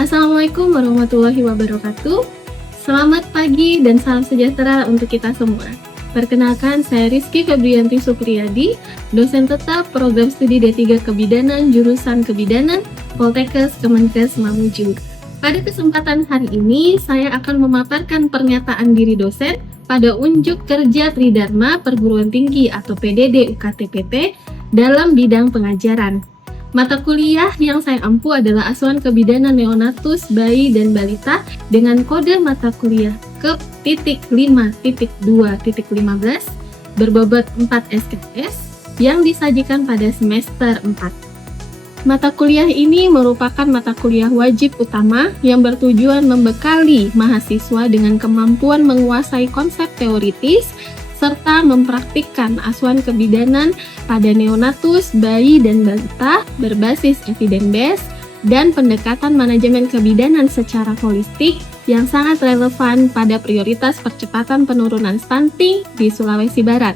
Assalamualaikum warahmatullahi wabarakatuh. Selamat pagi dan salam sejahtera untuk kita semua. Perkenalkan, saya Rizky Febrianti Supriyadi, dosen tetap program studi D3 Kebidanan jurusan Kebidanan Poltekkes Kemenkes Mamuju. Pada kesempatan hari ini, saya akan memaparkan pernyataan diri dosen pada unjuk kerja Tridharma Perguruan Tinggi atau PDD UKT-PT dalam bidang pengajaran. Mata kuliah yang saya ampu adalah asuhan kebidanan neonatus, bayi, dan balita dengan kode mata kuliah KEP.5.2.15 berbobot 4 SKS yang disajikan pada semester 4. Mata kuliah ini merupakan mata kuliah wajib utama yang bertujuan membekali mahasiswa dengan kemampuan menguasai konsep teoritis serta mempraktikkan asuhan kebidanan pada neonatus, bayi, dan balita berbasis evidence based dan pendekatan manajemen kebidanan secara holistik yang sangat relevan pada prioritas percepatan penurunan stunting di Sulawesi Barat.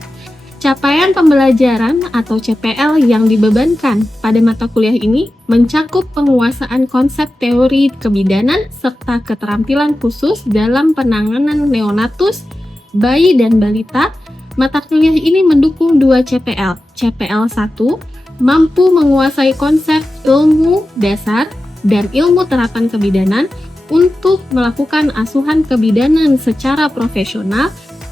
Capaian pembelajaran atau CPL yang dibebankan pada mata kuliah ini mencakup penguasaan konsep teori kebidanan serta keterampilan khusus dalam penanganan neonatus, bayi, dan balita. Mata kuliah ini mendukung 2 CPL. CPL 1 mampu menguasai konsep ilmu dasar dan ilmu terapan kebidanan untuk melakukan asuhan kebidanan secara profesional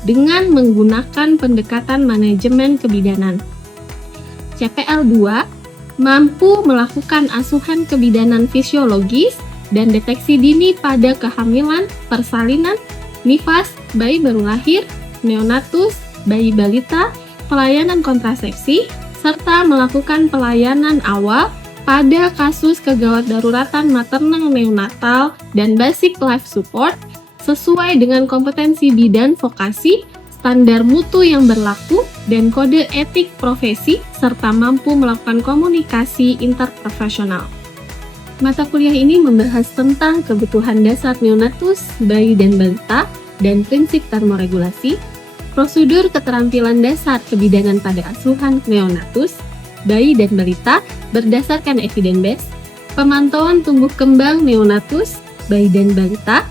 dengan menggunakan pendekatan manajemen kebidanan. CPL 2 mampu melakukan asuhan kebidanan fisiologis dan deteksi dini pada kehamilan, persalinan, nifas, bayi baru lahir, neonatus, bayi balita, pelayanan kontrasepsi, serta melakukan pelayanan awal pada kasus kegawat daruratan maternal neonatal dan basic life support sesuai dengan kompetensi bidan vokasi, standar mutu yang berlaku, dan kode etik profesi, serta mampu melakukan komunikasi interprofesional. Mata kuliah ini membahas tentang kebutuhan dasar neonatus, bayi, dan balita, dan prinsip termoregulasi, prosedur keterampilan dasar kebidanan pada asuhan neonatus, bayi, dan balita berdasarkan evidence based, pemantauan tumbuh kembang neonatus, bayi, dan balita,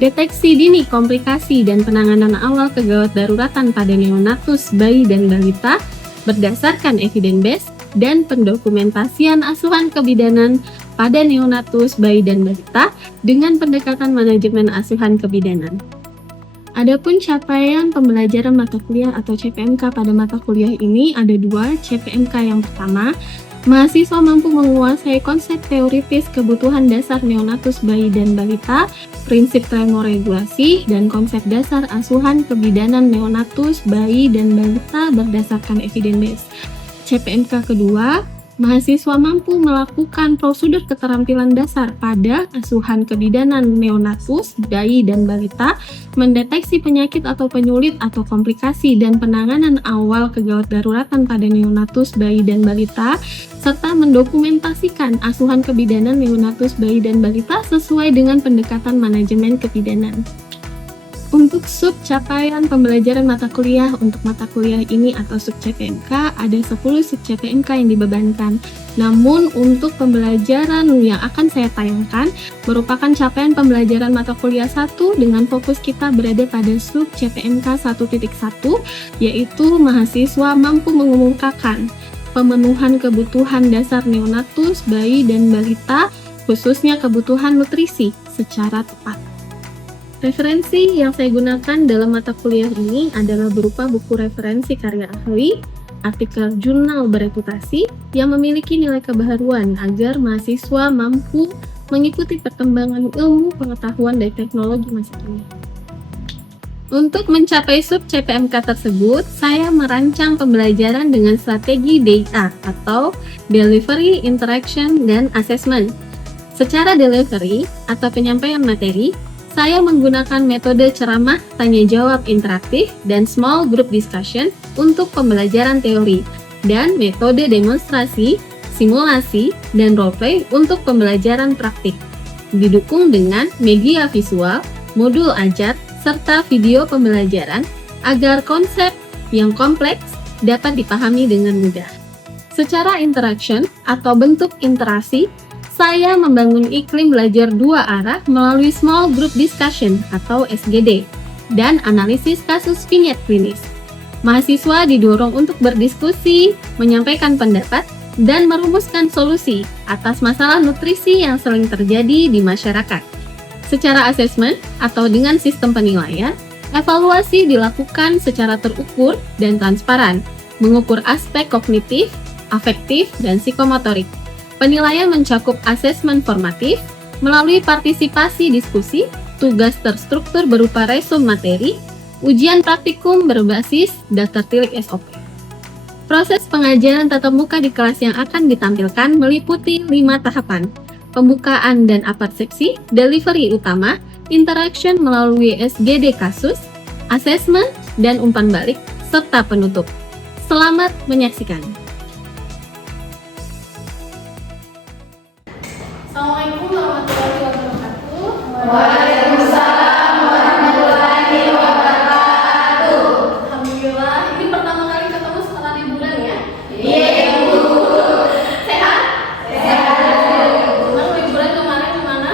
deteksi dini komplikasi dan penanganan awal kegawat daruratan pada neonatus, bayi, dan balita berdasarkan evidence based, dan pendokumentasian asuhan kebidanan pada neonatus, bayi, dan balita dengan pendekatan manajemen asuhan kebidanan. Adapun capaian pembelajaran mata kuliah atau CPMK pada mata kuliah ini ada 2. CPMK yang pertama, mahasiswa mampu menguasai konsep teoritis kebutuhan dasar neonatus, bayi, dan balita, prinsip termoregulasi, dan konsep dasar asuhan kebidanan neonatus, bayi, dan balita berdasarkan evidence based. CPMK kedua, mahasiswa mampu melakukan prosedur keterampilan dasar pada asuhan kebidanan neonatus, bayi, dan balita, mendeteksi penyakit atau penyulit atau komplikasi dan penanganan awal kegawat daruratan pada neonatus, bayi, dan balita, serta mendokumentasikan asuhan kebidanan neonatus, bayi, dan balita sesuai dengan pendekatan manajemen kebidanan. Untuk sub capaian pembelajaran mata kuliah untuk mata kuliah ini atau sub CPMK ada 10 sub CPMK yang dibebankan. Namun untuk pembelajaran yang akan saya tayangkan merupakan capaian pembelajaran mata kuliah 1 dengan fokus kita berada pada sub CPMK 1.1 yaitu mahasiswa mampu mengemukakan pemenuhan kebutuhan dasar neonatus, bayi, dan balita khususnya kebutuhan nutrisi secara tepat. Referensi yang saya gunakan dalam mata kuliah ini adalah berupa buku referensi karya ahli, artikel jurnal bereputasi yang memiliki nilai kebaharuan agar mahasiswa mampu mengikuti perkembangan ilmu, pengetahuan, dan teknologi masa kini. Untuk mencapai sub CPMK tersebut, saya merancang pembelajaran dengan strategi DIA atau Delivery, Interaction, dan Assessment. Secara delivery atau penyampaian materi, saya menggunakan metode ceramah, tanya jawab interaktif, dan small group discussion untuk pembelajaran teori, dan metode demonstrasi simulasi, dan roleplay untuk pembelajaran praktik. Didukung dengan media visual, modul ajar, serta video pembelajaran agar konsep yang kompleks dapat dipahami dengan mudah. Secara interaction atau bentuk interaksi, saya membangun iklim belajar dua arah melalui Small Group Discussion atau SGD dan analisis kasus vignette klinis. Mahasiswa didorong untuk berdiskusi, menyampaikan pendapat, dan merumuskan solusi atas masalah nutrisi yang sering terjadi di masyarakat. Secara asesmen atau dengan sistem penilaian, evaluasi dilakukan secara terukur dan transparan, mengukur aspek kognitif, afektif, dan psikomotorik. Penilaian mencakup asesmen formatif melalui partisipasi diskusi, tugas terstruktur berupa resume materi, ujian praktikum berbasis daftar tilik SOP. Proses pengajaran tatap muka di kelas yang akan ditampilkan meliputi 5 tahapan: pembukaan dan abstraksi, delivery utama, interaction melalui SGD kasus, asesmen, dan umpan balik, serta penutup. Selamat menyaksikan. Assalamualaikum warahmatullahi wabarakatuh. Waalaikumsalam warahmatullahi wabarakatuh. Alhamdulillah, ini pertama kali ketemu setelah liburan ya? Iya, Ibu. Sehat? Sehat. Kemarin liburan kemarin kemana?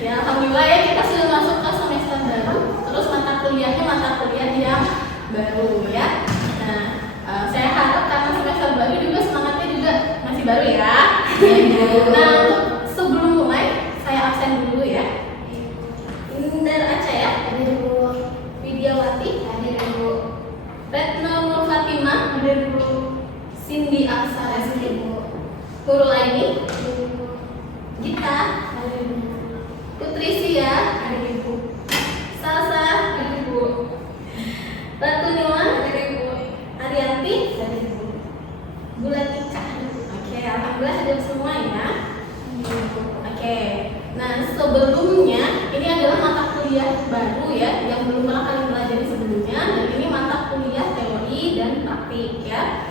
Ya, alhamdulillah ya, kita sudah masuk ke semester baru. Terus mata kuliahnya mata kuliah yang baru ya. Nah, saya harap karena semester baru juga semangatnya juga masih baru ya. Nah, untuk sebelum mulai saya absen dulu ya. Indar Aca ya, hadir dulu. Widiawati, hadir dulu. Retno Nur Fatimah, hadir dulu. Cindy Aksara, hadir dulu. Hurulaini, hadir dulu. Gita, hadir dulu. Putri Sia, hadir dulu. Salsa, hadir dulu. Ratu Nila, hadir dulu. Arianti, hadir dulu. Gulatika. Oke, alhamdulillah hadir semua ya. Oke. Nah, sebelumnya ini adalah mata kuliah baru ya yang belum pernah kalian pelajari sebelumnya, dan ini mata kuliah teori dan praktik ya.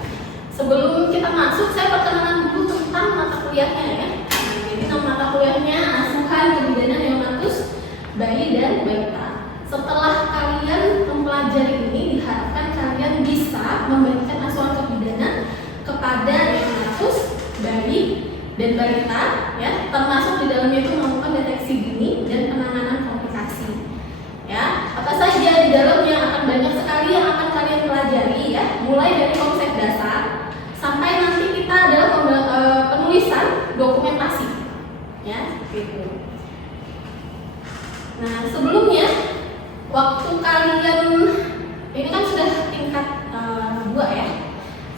Sebelum kita masuk, saya perkenalan dulu tentang mata kuliahnya ya. Nah, jadi nama mata kuliahnya Asuhan Kebidanan Neonatus Bayi dan Balita. Setelah kalian mempelajari ini, diharapkan kalian bisa memberikan asuhan kebidanan kepada neonatus, bayi, dan balita ya, termasuk di dalamnya itu melakukan deteksi dini dan penanganan komplikasi. Ya, apa saja di dalamnya akan banyak sekali yang akan kalian pelajari ya, mulai dari konsep dasar sampai nanti kita adalah penulisan dokumentasi. Ya, gitu. Nah, sebelumnya waktu kalian ini kan sudah tingkat 2 ya,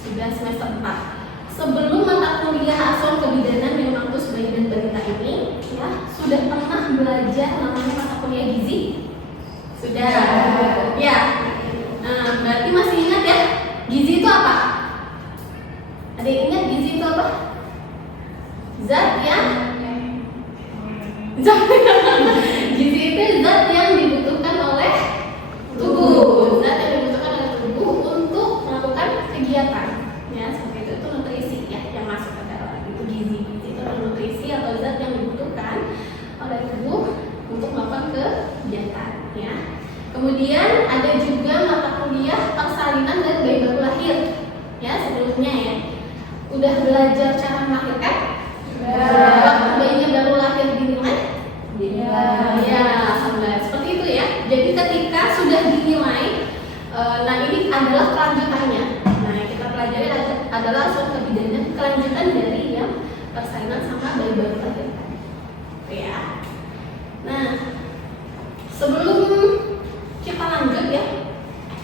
sudah semester 4. Sebelum mata kuliah asuhan kebidanan neonatus bayi dan balita ini ya, sudah pernah belajar namanya mata kuliah gizi? Sudah ya. Nah, berarti masih ingat ya, gizi itu apa? Ada yang ingat gizi itu apa? Zat yang gizi itu zat yang dibutuhkan oleh tubuh, zat yang dibutuhkan oleh tubuh untuk melakukan kegiatan ya, seperti itu nutrisi ya yang masuk ke dalam itu gizi. Gizi itu adalah nutrisi atau zat yang dibutuhkan oleh tubuh untuk melakukan kegiatan ya. Kemudian ada juga mata kuliah persalinan dan bayi baru lahir ya. Sebelumnya ya udah belajar cara melahirkan? Waktu bayinya baru lahir dinilai? Ya, alhamdulillah seperti itu ya. Jadi ketika sudah dinilai, nah ini adalah kelanjutannya. Nah yang kita pelajari adalah asuhan kebidanan, kelanjutan dari yang persalinan sama bayi baru lahir ya. Nah, sebelum kita lanjut ya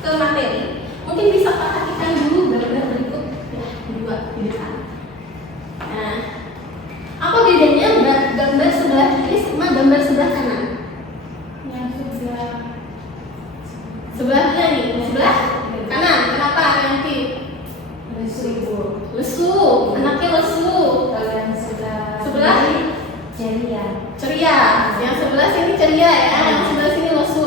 ke materi, mungkin bisa perhatikan dulu gambar berikut ya, dua di depan. Nah, apa bedanya gambar sebelah kiri sama gambar sebelah kanan? Yang sebelah mana nih? Sebelah kanan. Kenapa nanti? Lesu. Anaknya lesu. Yang Sebelah ceria. ceria. Yang sebelah sini ceria ya. Yang sebelah sini lesu.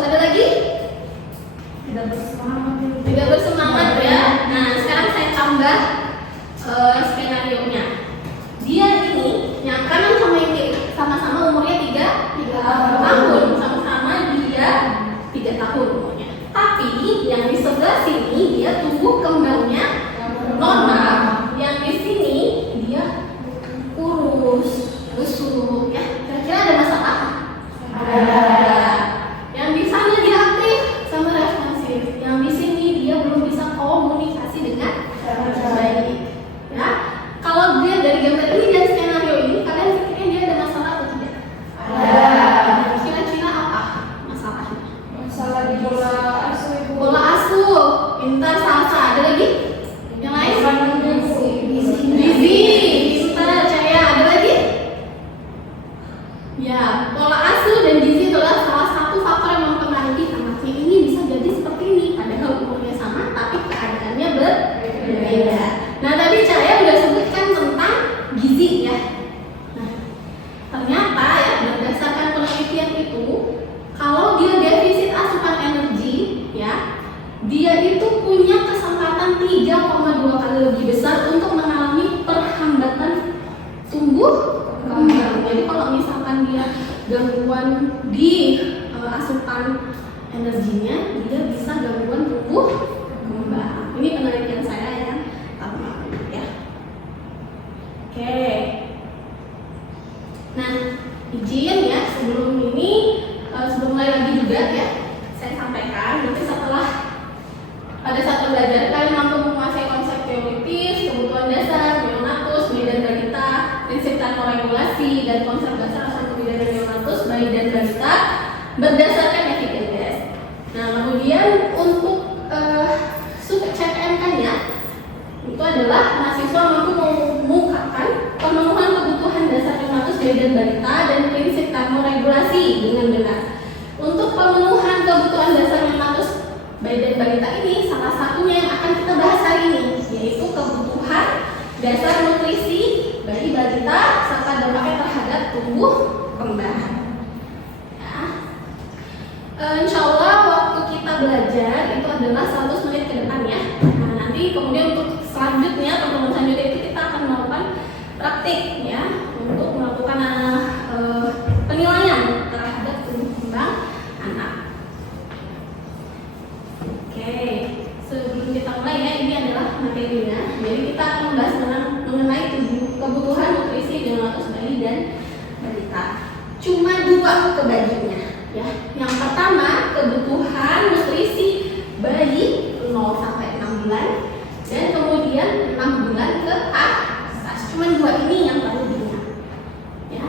energinya, dia bisa gangguan tumbuh kembang. Ini penelitian saya yang pertama ya. Oke. Nah, izin ya sebelum mulai lagi juga ya, saya sampaikan nanti pada saat belajar kalian mampu menguasai konsep teoritis, kebutuhan dasar, neonatus, bayi dan balita, prinsip termoregulasi dan konsep dasar asal kebidanan neonatus, bayi dan balita berdasarkan evidence base. Nah, kemudian untuk CPNK-nya itu adalah mahasiswa mampu mengungkapkan pemenuhan kebutuhan dasar neonatus, bayi dan balita dan prinsip termoregulasi dengan benar. Untuk pemenuhan kebutuhan dasar neonatus, bayi dan balita ini salah satunya yang akan kita bahas hari ini, yaitu kebutuhan dasar nutrisi bayi balita serta dampaknya terhadap tumbuh kembang. Ya. Insya Allah waktu kita belajar itu adalah 100 menit ke depan ya. Nah, nanti kemudian untuk selanjutnya, pertemuan selanjutnya itu kita akan melakukan praktik ya, untuk melakukan penilaian terhadap tumbuh kembang anak. Oke, sebelum kita mulai ya, ini adalah materinya. Jadi kita akan membahas mengenai kebutuhan nutrisi neonatus bayi dan balita. Cuma 2 kebagiannya ya. Yang pertama, kebutuhan nutrisi bayi 0 sampai 6 bulan dan kemudian 6 bulan ke atas. Cuma 2 ini yang perlu diingat. Ya.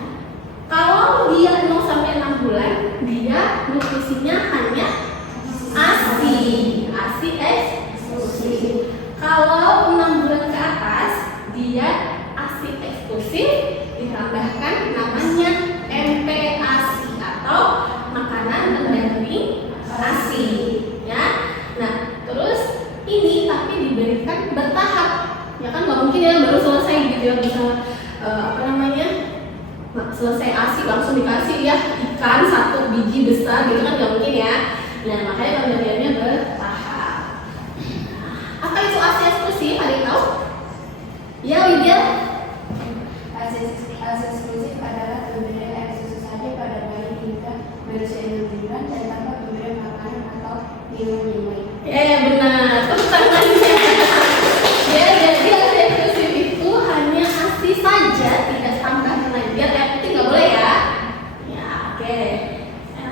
Kalau dia 0 sampai 6 bulan, dia nutrisinya hanya ASI eksklusif. Kalau 6 bulan ke atas, dia ASI eksklusif ditambahkan namanya MPASI atau makanan mengandung ASI ya. Nah, terus ini tapi diberikan bertahap. Ya kan nggak mungkin ya baru selesai gitu ya, bisa selesai ASI langsung dikasih ya ikan 1 biji besar gitu kan nggak mungkin ya. Nah, makanya pemberiannya bertahap. Apa itu ASI eksklusif? Ada yang tahu? Ya, Widya? ASI eksklusif adalah pemberian air susu saja pada bayi hingga berusia 6 bulan dan tanpa pemberian makanan atau minuman yang lain. Benar. Tepuk tangannya. Ya, jadi ASI eksklusif itu hanya ASI saja, tidak tambahkan lagi. Biar air putih nggak boleh ya. Ya, oke.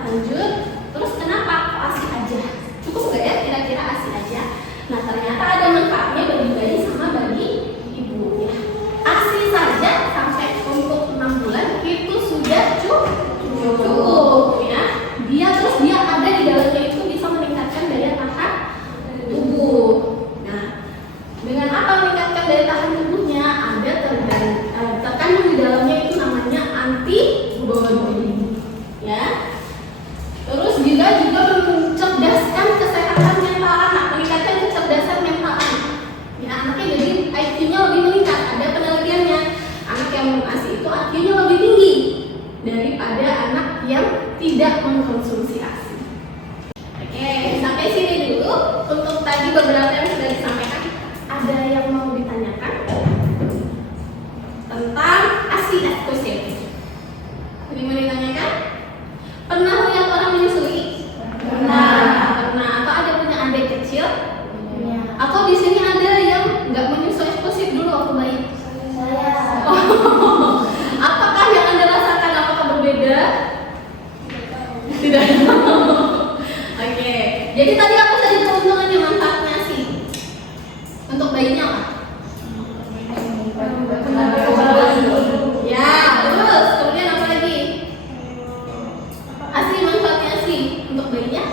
Lanjut. Terus kenapa ASI aja? Cukup nggak ya kira-kira ASI aja? Nah, ternyata ada manfaatnya bagi bayi sama bagi ibu ya. ASI saja sampai untuk 6 bulan itu sudah cukup ya. Dia ada di dalamnya itu bisa meningkatkan daya tahan tubuh. Nah, dengan apa meningkatkan daya tahan tubuhnya? Ada terkandung di dalamnya itu namanya antibodi ya. Terus juga mencerdaskan kesehatan mental anak, meningkatkan kecerdasan mental anak. Ya, anaknya jadi IQ-nya lebih meningkat. Ada penelitiannya, anak yang minum ASI itu IQ-nya lebih tinggi daripada anak yang tidak mengkonsumsi ASI. Oke, sampai sini dulu untuk tadi beberapa yang sudah disampaikan. Ada yang mau ditanyakan tentang ASI eksklusif? Ini mau ditanyakan? Pernah lihat orang menyusui? Pernah. Atau ada punya adik kecil? Atau di sini ada yang nggak menyusui eksklusif dulu waktu bayi? Saya. Apakah yang Anda rasakan apakah berbeda? Tidak. Oke. Jadi tadi apa saja keuntungannya, manfaatnya sih? Untuk bayinya apa? Ya, terus kemudian apa lagi? ASI manfaatnya sih untuk bayinya?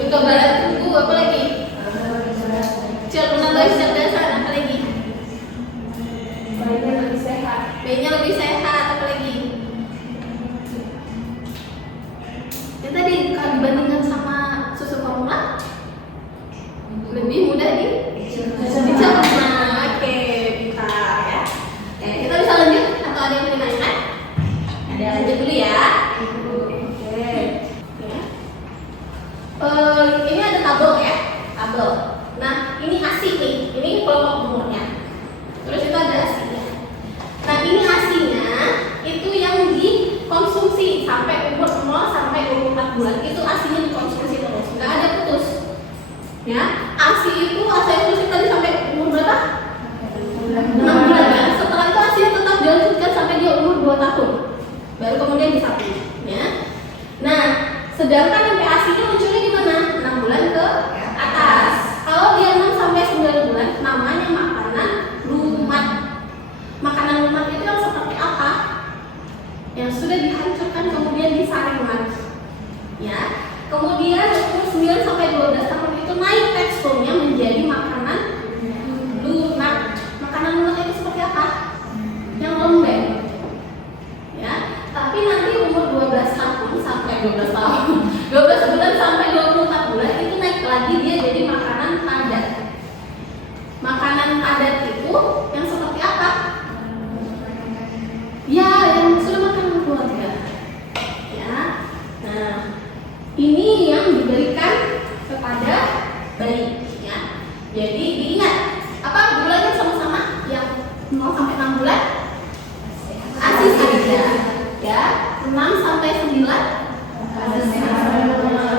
Kekebalan tubuh, apa lagi? Menambah kecerdasan, apa lagi? Bayinya lebih sehat. Bayinya lebih sehat, apa lagi? Yang tadi kalau dibandingkan sama susu formula lebih mudah dicerna. Oke, pintar ya. Kita bisa lanjut atau ada yang mau ditanyakan? Ada, lanjut dulu ya. Oke. Ini ada tabel ya, tabel. Nah, ini ASI nih, ini kelompok umurnya. Terus itu ada ASI-nya. Nah, ini ASI-nya sudah dihancurkan kemudian disaring lagi. Ya. Kemudian umur 9 sampai 12 tahun itu naik teksturnya menjadi makanan lunak. Makanan lunak itu seperti apa? Yang lembek. Ya. Tapi nanti umur 12 tahun sampai 12 tahun, 12 bulan sampai 24 bulan itu naik lagi dia jadi makanan padat. Makanan padat itu yang seperti apa? Ya, yang sudah makan keluarga. Ya. Nah, ini yang diberikan kepada bayi. Ya. Jadi diingat apa bulannya sama-sama yang 0 sampai 6 bulan? ASI saja. Ya, 6 sampai 9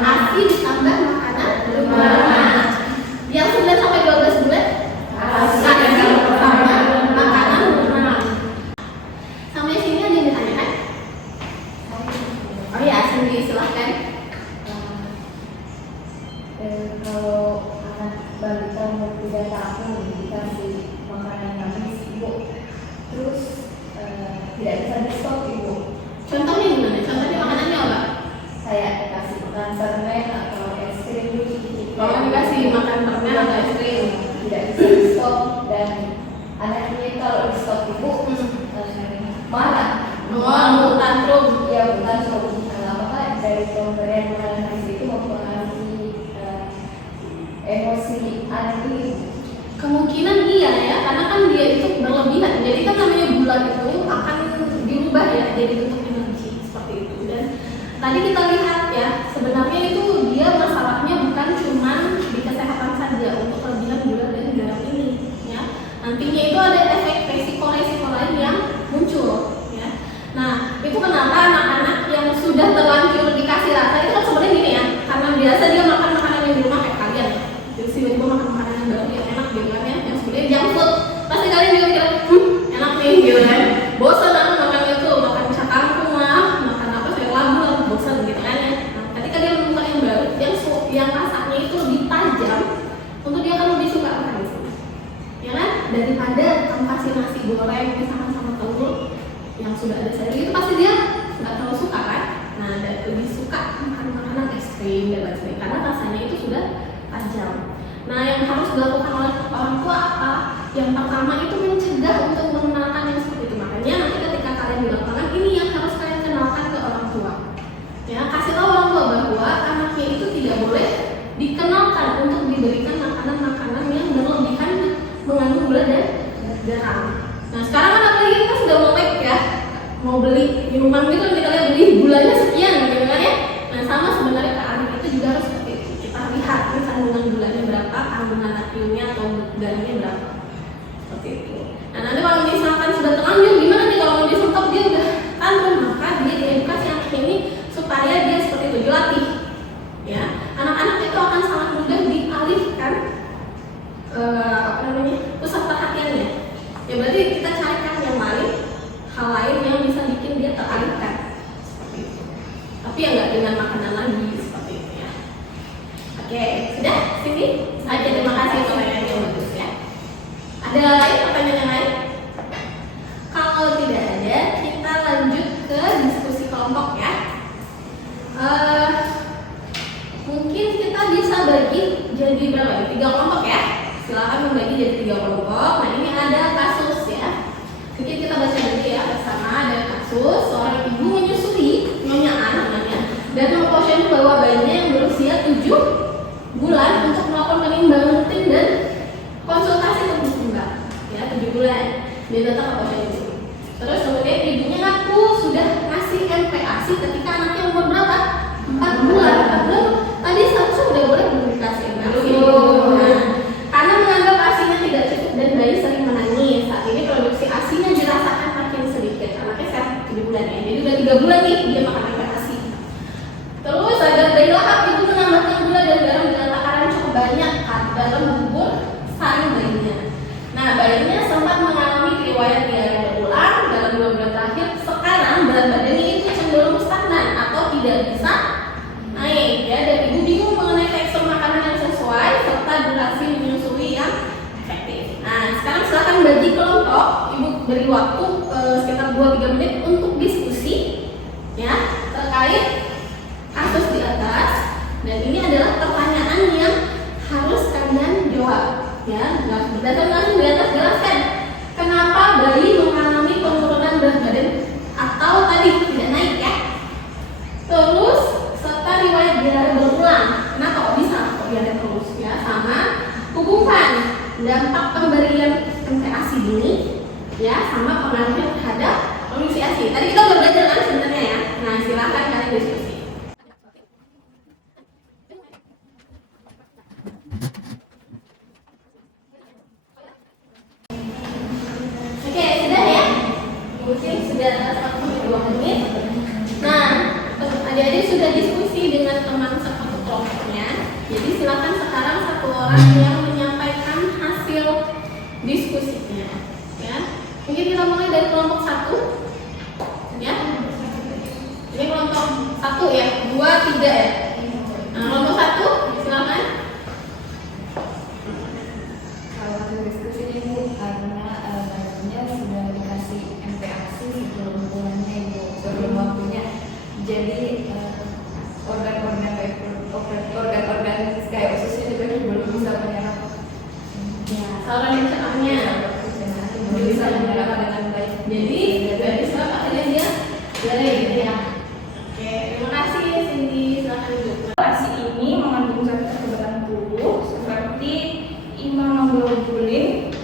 ASI ditambah makanan lunak. Yang 9 sampai 12 bulan ASI sama makanan lunak. Sampai sini ada yang ditanyakan? Oh ya, Cindy silahkan. Kalau anak balita umur 3 tahun dikasih makanan manis ibu, terus tidak bisa di stop ibu. Contohnya gimana? Contohnya makanannya apa? Kayak kasih makan permen atau es krim gitu. Kalau dikasih makan permen atau es krim tidak bisa di stop, dan anaknya kalau di stop ibu marah. mau tantrum. Ya bukan apakah dari pemberian makanan manis itu mempengaruhi emosi anak ini? Kemungkinan iya ya, karena kan dia itu berlebihan. Jadi kan namanya gula itu akan diubah ya jadi bentuk energi seperti itu. Dan tadi kita lihat ya, sebenarnya itu dia masalahnya bukan cuma di kesehatan saja untuk kelebihan gula dan garam ini ya. Nantinya itu ada efek resiko lain yang muncul ya. Nah, itu kenapa anak-anak yang sudah terlanjur dikasih rasa itu kan sebenarnya gini ya, karena biasa dia makan makanan yang di rumah kayak kalian ya. Jadi tiba-tiba makan makanan yang baru yang enak gitu kan ya, yang sebenarnya junk food. Pasti kalian juga kira, enak nih gitu kan. Bosan aku makan itu, makan kangkung lah, makan apa sayur labu, bosan gitu kan ya. Nah, ketika dia menemukan yang baru, yang rasanya itu lebih tajam, tentu dia akan lebih suka makan itu. Ya kan? Daripada kamu kasih nasi goreng misalkan sama telur yang sudah ada sayur itu pasti dia nggak terlalu suka kan? Nah, dan lebih suka makan makanan ekstrim dan lain sebagainya karena rasanya itu sudah tajam. Nah, yang harus dilakukan oleh orang tua apa? Yang pertama itu mencegah untuk mengenalkan yang seperti itu. Makanya nanti ketika kalian di lapangan ini yang harus kalian kenalkan ke orang tua. Ya, kasih tahu orang tua bahwa anaknya itu tidak boleh dikenalkan untuk diberikan makanan-makanan yang berlebihan mengandung gula dan garam. Nah, sekarang kan apalagi kita sudah melek ya, mau beli minuman gitu kita lihat beli gulanya sekian gitu kan ya. Nah, sama sebenarnya ke anak itu juga harus seperti itu. Kita lihat ini kandungan gulanya berapa, kandungan natriumnya atau garamnya berapa. Seperti itu. Nah, nanti kalau misalkan sudah terlanjur gimana nih kalau mau disentap dia udah tantrum, maka dia diedukasi anak ini supaya dia seperti itu dilatih. Ya, anak-anak itu akan sangat mudah dialihkan pusat perhatiannya. Ya berarti kita carikan yang lain, hal lain yang bisa bikin dia teralihkan seperti itu. Tapi ya nggak dengan makanan lagi seperti itu ya. Oke, sudah sini. Oke, terima kasih pertanyaan yang bagus ya. Ada lain pertanyaan yang lain? Kalau tidak ada, kita lanjut ke diskusi kelompok ya. Mungkin kita bisa bagi jadi berapa? 3 kelompok ya. Silakan membagi jadi 3 kelompok. Nah, ini ada kasus ya. Mungkin kita baca dulu ya bersama. Ada kasus seorang ibu menyusui nyonya namanya dan memposisikan bahwa bayinya yang berusia 7 bulan untuk melakukan penimbangan rutin dan konsultasi tubuh kembang. Ya, 7 bulan. Dia datang ke posyandu itu. Terus kemudian ibunya ngaku sudah ngasih MPASI ketika anaknya umur berapa? 4 bulan. 4 bulan tadi seharusnya udah boleh dikasih MPASI. Nah, karena menganggap ASINya tidak cukup dan bayi sering menangis. Saat ini produksi ASINya dirasakan makin sedikit. Anaknya sekarang 7 bulan ya. Jadi udah 3 bulan nih dia makan MPASI. Terus agar bayi lahap, ibu menambahkan gula dan garam dengan takaran cukup banyak dalam bubur sari bayinya. Nah, bayinya sempat mengalami riwayat diare berulang dalam 2 bulan terakhir. Sekarang berat badannya itu cenderung stagnan atau tidak bisa naik ya, dan ibu bingung mengenai tekstur makanan yang sesuai serta durasi menyusui yang efektif. Nah, sekarang silakan bagi kelompok, ibu beri waktu sekitar 2-3 menit untuk diskusi ini ya, sama pengaruhnya terhadap produksi ASI. Tadi kita udah belajar kan sebenarnya ya. Nah, silakan kalian diskusi. Oke, sudah ya? Mungkin sudah 1-2 menit. Nah, adik-adik sudah diskusi dengan teman satu kelompoknya. Jadi silakan sekarang satu orang yang menyampaikan hasil diskusinya. Ya, mungkin kita mulai dari kelompok 1. Ya, ini kelompok 1 ya, 2, 3 ya. Nah, kelompok 1 silakan. Kalau hasil diskusi Ibu, karena bajunya sudah dikasih MPASI sebelum bulannya Ibu, sebelum waktunya. Jadi organ-organ kayak ususnya juga belum bisa menyerap. Ya, saluran pencernaan Belum bisa menyerap dengan baik. Jadi nggak bisa makanya dia diare gitu ya. Oke, terima kasih Cindy, silakan duduk. ASI ini mengandung zat kekebalan tubuh seperti immunoglobulin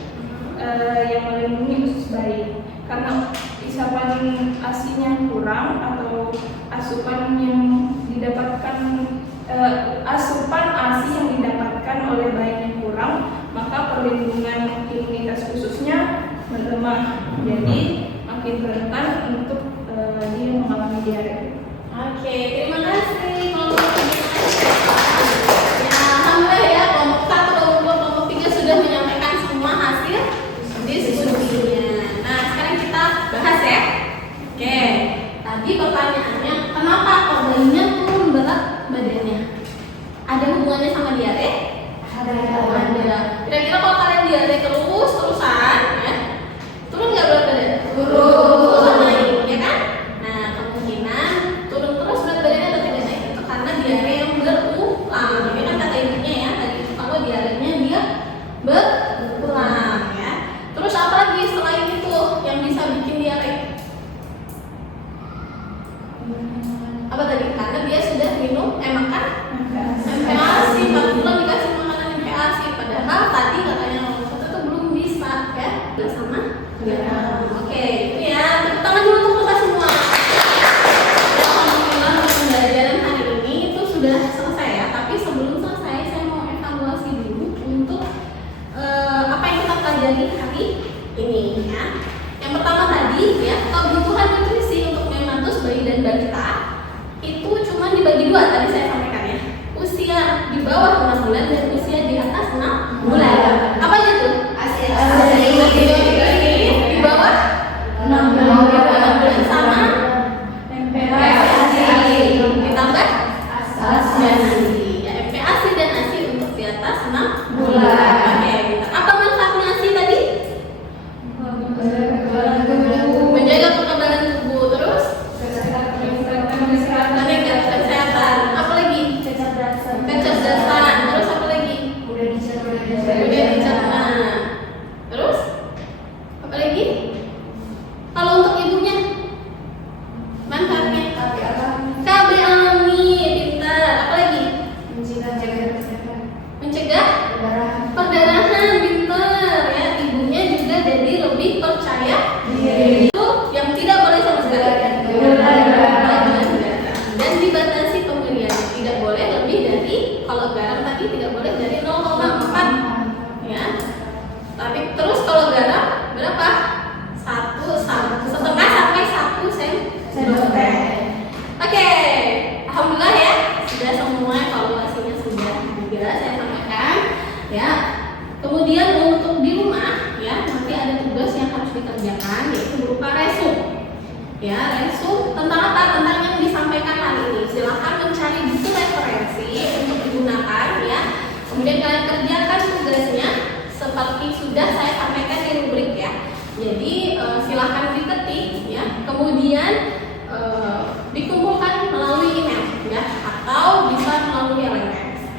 yang melindungi usus bayi. Karena isapan ASI-nya kurang atau asupan yang didapatkan asupan ASI yang didapatkan oleh bayinya kurang, maka perlindungan imunitas ususnya melemah. Jadi makin rentan untuk dia mengalami diare. Oke, terima kasih kelompok 3. Ya, alhamdulillah ya, kelompok 1, kelompok 2, kelompok 3 sudah menyampaikan semua hasil diskusinya. Nah, sekarang kita bahas ya. Oke, tadi pertanyaannya, kenapa kok bayinya turun berat badannya? Ada hubungannya sama diare? Ada. Kira-kira kalau kalian diare terus-terusan, ya, turun nggak berat badan? Turun naik, ya kan? Nah, kemungkinan turun terus berat badannya atau tidak naik itu karena diare yang berulang. Ini kan kata ibunya ya, tadi itu kalau diarenya dia berulang ya. Terus apa lagi selain itu yang bisa bikin diare? Apa tadi? Karena dia sudah minum makan MPASI, 4 bulan dikasih makanan MPASI. Padahal tadi katanya nomor 1 itu belum bisa ya, bersama ya. Oke, itu ya. Tepuk tangan dulu untuk kita semua. Alhamdulillah pembelajaran hari ini itu sudah selesai ya. Tapi sebelum selesai saya mau evaluasi dulu untuk apa yang kita pelajari hari ini ya. Yang pertama tadi ya, kebutuhan nutrisi untuk neonatus bayi dan balita itu cuma dibagi 2 tadi saya sampaikan ya. Usia di bawah 6 bulan dan usia di atas 6 bulan. Apa aja tuh? Di bawah 6 bulan sama MPASI ditambah dan ASI. Ya, MPASI dan ASI untuk di atas 6 bulan. Oke, apa manfaatnya ASI tadi? Menjaga kekebalan tubuh. Terus meningkatkan kesehatan. Apa lagi? Kecerdasan. Terus apa lagi? Mudah dicerna. Terus apa lagi? Kalau untuk ibunya manfaatnya KB alami, pintar. Apa lagi? Mencegah perdarahan, pintar ya. Ibunya juga jadi lebih percaya diri. Itu yang tidak boleh sama sekali. Dan dibatasi pemberiannya, tidak boleh lebih dari, kalau garam tadi tidak boleh dari 0,4 ya. Tapi terus kalau garam berapa? 1,5 sampai 1 cm. Oke, alhamdulillah ya, sudah semua evaluasinya sudah juga saya sampaikan ya. Kemudian untuk di rumah ya, nanti ada tugas yang harus dikerjakan yaitu berupa resum. Ya, resum tentang apa? Tentang yang disampaikan hari ini. Silahkan mencari buku referensi untuk digunakan ya. Kemudian kalian kerjakan tugasnya seperti sudah saya sampaikan di rubrik ya. Jadi silahkan diketik ya. Kemudian dikumpulkan melalui email ya, atau bisa melalui LMS.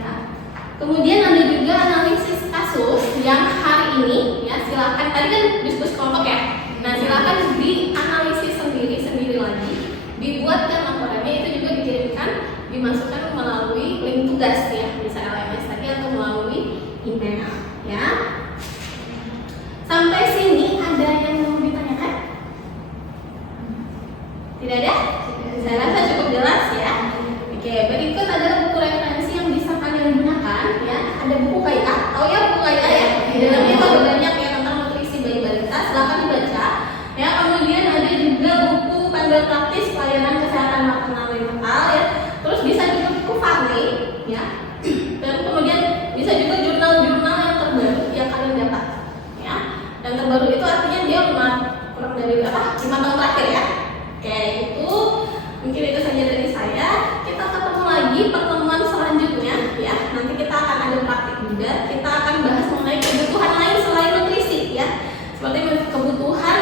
Ya. Kemudian ada juga analisis kasus yang hari ini ya. Silahkan, tadi kan diskusi kelompok ya. Nah, silakan dianalisis sendiri lagi, dibuatkan laporannya, itu juga dikirimkan, dimasukkan melalui link tugas ya, bisa LMS tadi atau melalui email ya. Tidak ada? Saya rasa cukup jelas ya. Oke, berikut adalah buku referensi yang bisa kalian gunakan ya. Ada buku KIA, tahu ya buku KIA ya? Di dalamnya itu ada banyak ya tentang nutrisi bayi balita, silakan dibaca. Ya, kemudian ada juga buku panduan praktis pelayanan kesehatan makanan neonatal ya. Terus bisa juga buku Farley ya. Dan kemudian bisa juga jurnal-jurnal yang terbaru yang kalian dapat ya. Dan terbaru itu artinya dia kurang dari 5 tahun terakhir ya. Oke, itu mungkin itu saja dari saya. Kita ketemu lagi pertemuan selanjutnya ya. Nanti kita akan ada praktik juga. Kita akan bahas mengenai kebutuhan lain selain nutrisi ya. Seperti kebutuhan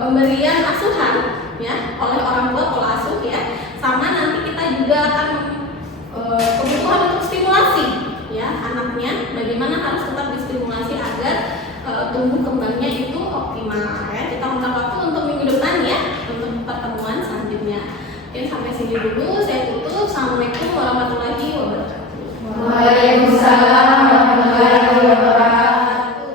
pemberian asuhan ya oleh orang tua pola asuh ya. Sama nanti kita juga akan kebutuhan untuk stimulasi ya anaknya. Bagaimana harus tetap distimulasi agar tumbuh kembangnya itu optimal ya. Kita minta waktu untuk minggu depan ya untuk pertemuan selanjutnya. Mungkin sampai sini dulu, saya tutup. Assalamualaikum warahmatullahi wabarakatuh. Waalaikumsalam warahmatullahi wabarakatuh.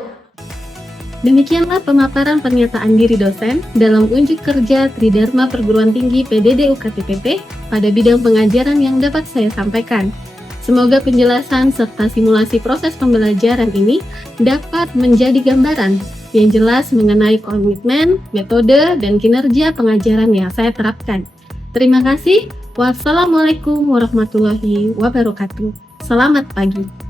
Demikianlah pemaparan pernyataan diri dosen dalam unjuk kerja Tridharma Perguruan Tinggi PDD UKT-PT pada bidang pengajaran yang dapat saya sampaikan. Semoga penjelasan serta simulasi proses pembelajaran ini dapat menjadi gambaran yang jelas mengenai komitmen, metode, dan kinerja pengajaran yang saya terapkan. Terima kasih. Wassalamualaikum warahmatullahi wabarakatuh. Selamat pagi.